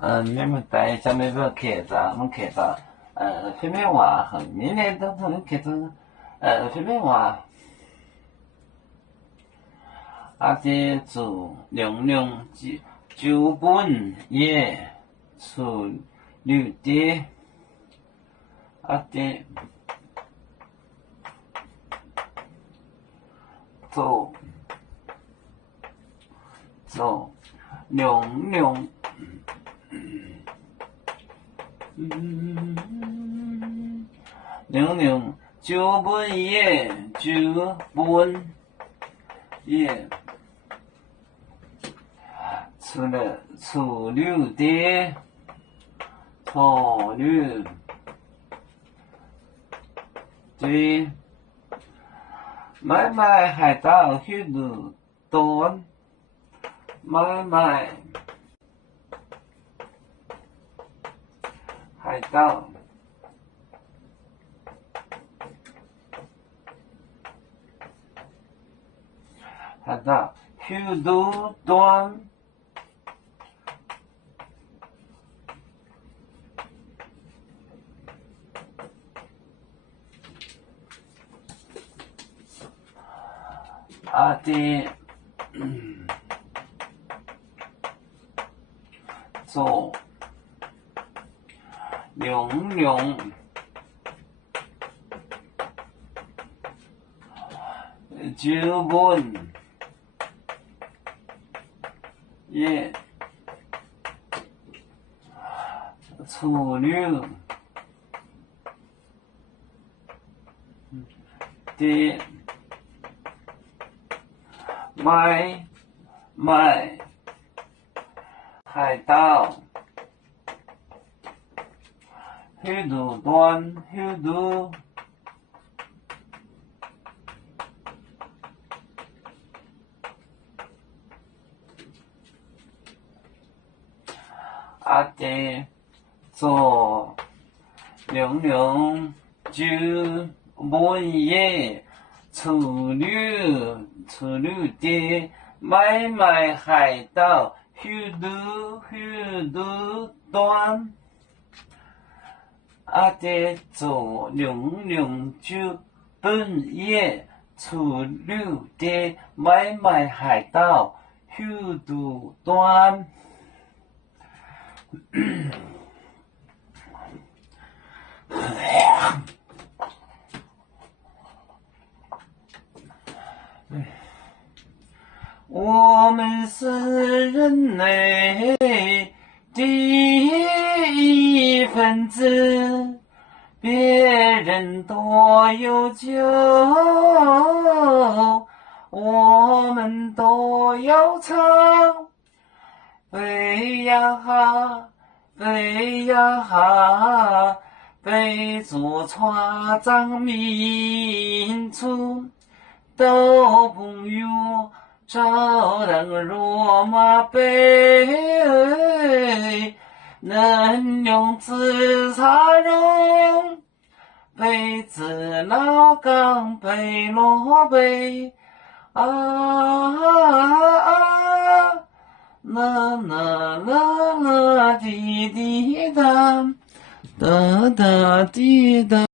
你们带下面不看着，我们看着，飞面话很明年都能看着，飞面话，这做娘娘就本也出绿的，这做娘娘。娘娘就本也出溜的对，买卖海盗许多端，买卖海盗。海盗许多端，做娘娘就本也出溜的买卖海盗许多端许多。做娘娘就本也出溜的买卖海盗许多端。做娘娘就本也出溜的买卖海盗许多端。我们是人类的一份子，别人多有酒，我们都要唱。飞呀哈，飞呀哈，飞做船长民族都不用招人落马背，能用自茶容，背自老岗背罗背啦啦啦啦滴滴答，哒哒滴答。